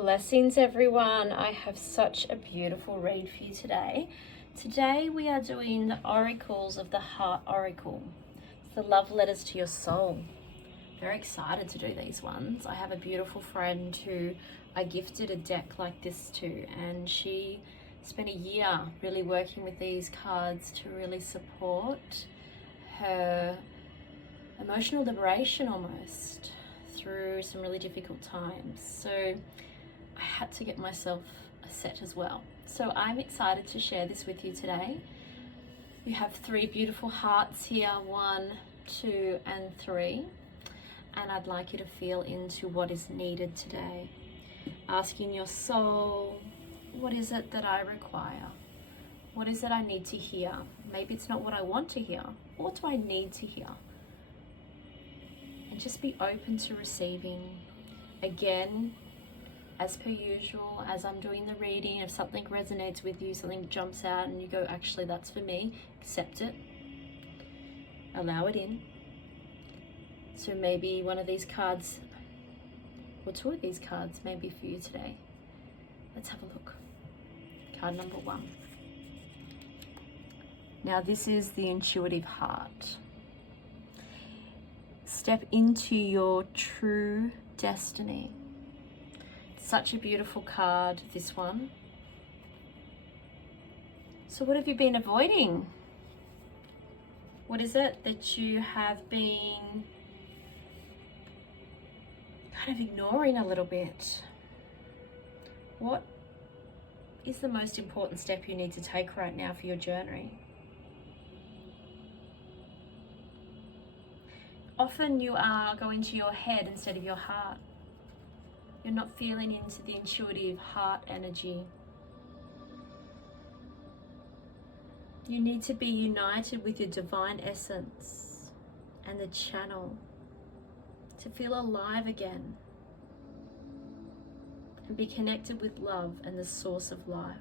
Blessings everyone. I have such a beautiful read for you today. Today we are doing the oracles of the heart oracle. It's the love letters to your soul. Very excited to do these ones. I have a beautiful friend who I gifted a deck like this to, and she spent a year really working with these cards to really support her emotional liberation almost through some really difficult times. So I had to get myself a set as well. So I'm excited to share this with you today. You have three beautiful hearts here, 1, 2, and 3. And I'd like you to feel into what is needed today. Asking your soul, what is it that I require? What is it I need to hear? Maybe it's not what I want to hear. What do I need to hear? And just be open to receiving. Again, as per usual, as I'm doing the reading, if something resonates with you, something jumps out and you go, actually that's for me, accept it. Allow it in. So maybe one of these cards, or two of these cards may be for you today. Let's have a look. Card number 1. Now this is the intuitive heart. Step into your true destiny. Such a beautiful card, this one. So what have you been avoiding? What is it that you have been kind of ignoring a little bit? What is the most important step you need to take right now for your journey? Often you are going to your head instead of your heart. You're not feeling into the intuitive heart energy. You need to be united with your divine essence and the channel to feel alive again and be connected with love and the source of life.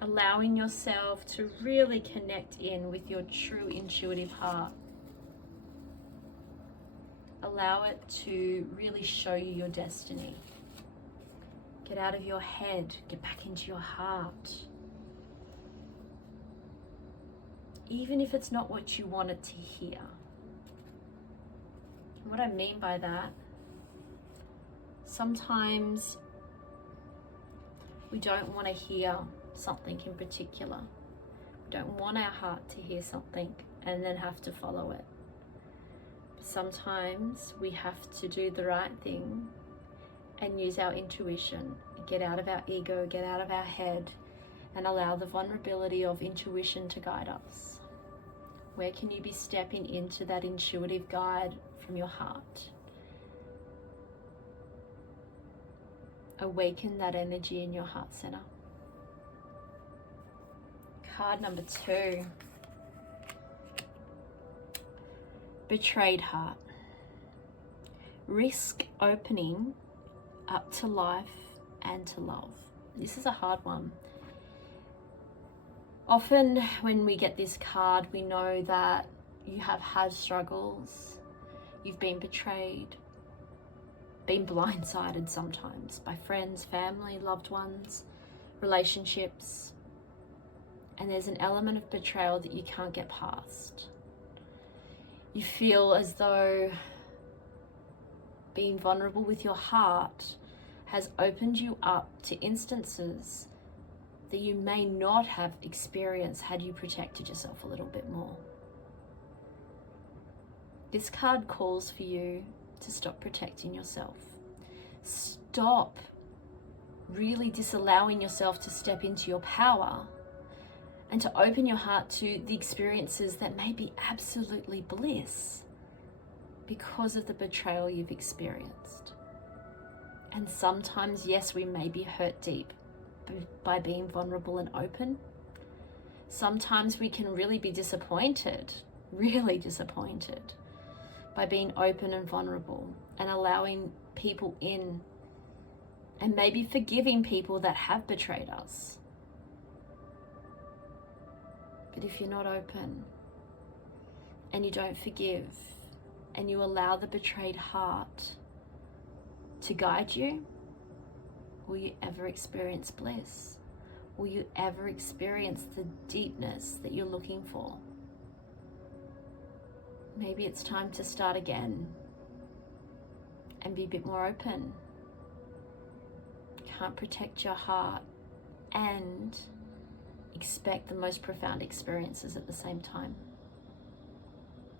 Allowing yourself to really connect in with your true intuitive heart. Allow it to really show you your destiny. Get out of your head, get back into your heart. Even if it's not what you wanted to hear. And what I mean by that, sometimes we don't want to hear something in particular. We don't want our heart to hear something and then have to follow it. Sometimes we have to do the right thing and use our intuition, get out of our ego, get out of our head, and allow the vulnerability of intuition to guide us. Where can you be stepping into that intuitive guide from your heart? Awaken that energy in your heart center. Card number 2. Betrayed heart. Risk opening up to life and to love. This is a hard one. Often when we get this card, we know that you have had struggles, you've been betrayed, been blindsided sometimes by friends, family, loved ones, relationships, and there's an element of betrayal that you can't get past. You feel as though being vulnerable with your heart has opened you up to instances that you may not have experienced had you protected yourself a little bit more. This card calls for you to stop protecting yourself. Stop really disallowing yourself to step into your power and to open your heart to the experiences that may be absolutely bliss because of the betrayal you've experienced. And sometimes, yes, we may be hurt deep by being vulnerable and open. Sometimes we can really be disappointed by being open and vulnerable and allowing people in and maybe forgiving people that have betrayed us. But if you're not open and you don't forgive, and you allow the betrayed heart to guide you, will you ever experience bliss? Will you ever experience the deepness that you're looking for? Maybe it's time to start again and be a bit more open. Can't protect your heart and expect the most profound experiences at the same time.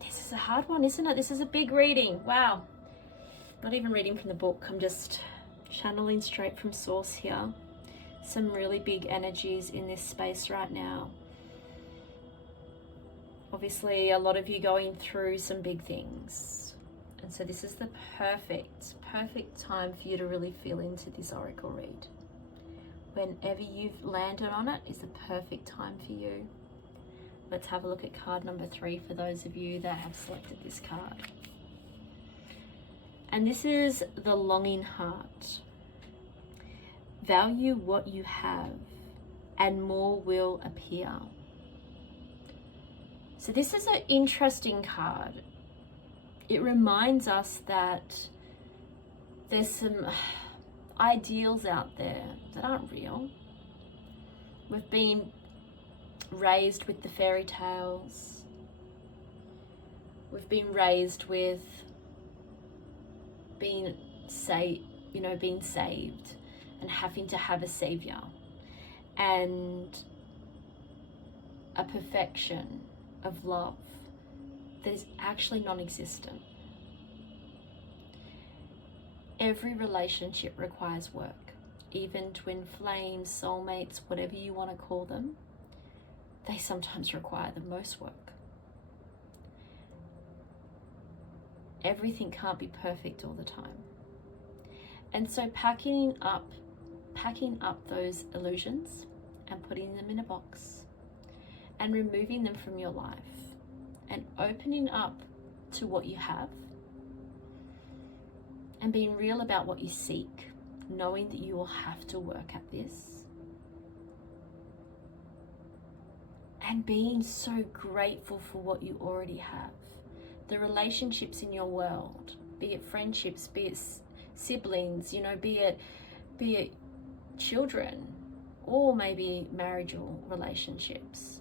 This is a hard one, isn't it? This is a big reading. Wow. Not even reading from the book. I'm just channeling straight from source here. Some really big energies in this space right now. Obviously, a lot of you going through some big things. And so this is the perfect time for you to really feel into this oracle read. Whenever you've landed on it is the perfect time for you. Let's have a look at card number 3 for those of you that have selected this card. And this is the longing heart. Value what you have and more will appear. So this is an interesting card. It reminds us that there's some ideals out there that aren't real. We've been raised with the fairy tales. We've been raised with being saved and having to have a savior and a perfection of love that is actually non-existent. Every relationship requires work. Even twin flames, soulmates, whatever you want to call them, they sometimes require the most work. Everything can't be perfect all the time. And so packing up those illusions and putting them in a box and removing them from your life and opening up to what you have and being real about what you seek, knowing that you will have to work at this, and being so grateful for what you already have. The relationships in your world, be it friendships, be it siblings, be it children, or maybe marital relationships,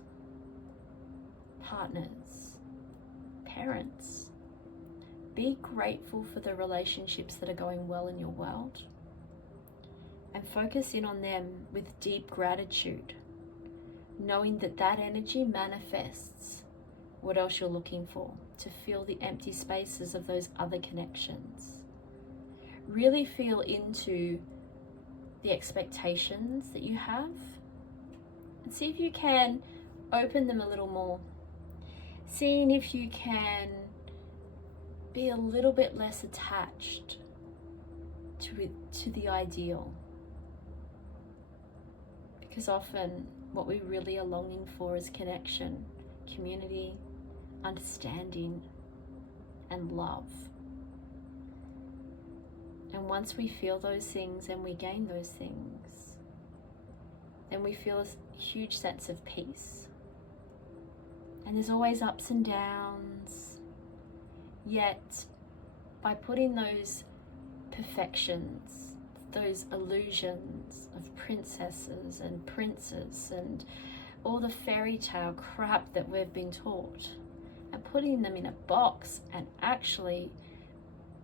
partners, parents. Be grateful for the relationships that are going well in your world and focus in on them with deep gratitude, knowing that that energy manifests what else you're looking for, to fill the empty spaces of those other connections. Really feel into the expectations that you have and see if you can open them a little more. Seeing if you can be a little bit less attached to the ideal. Because often what we really are longing for is connection, community, understanding, and love. And once we feel those things and we gain those things, then we feel a huge sense of peace. And there's always ups and downs. Yet, by putting those perfections, those illusions of princesses and princes and all the fairy tale crap that we've been taught, and putting them in a box and actually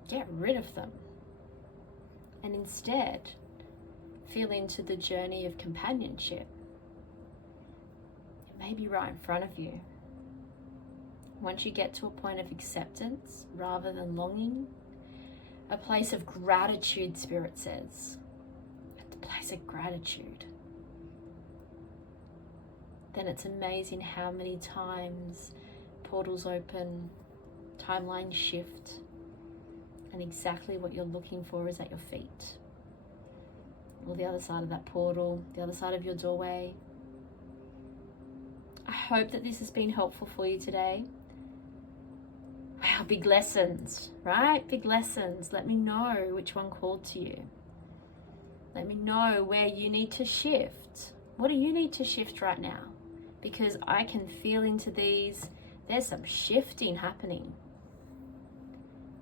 get rid of them, and instead feel into the journey of companionship, it may be right in front of you. Once you get to a point of acceptance rather than longing, a place of gratitude, Spirit says, at the place of gratitude, then it's amazing how many times portals open, timelines shift, and exactly what you're looking for is at your feet. Or the other side of that portal, the other side of your doorway. I hope that this has been helpful for you today. Wow, big lessons, right? Big lessons. Let me know which one called to you. Let me know where you need to shift. What do you need to shift right now? Because I can feel into these. There's some shifting happening.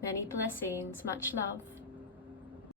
Many blessings, much love.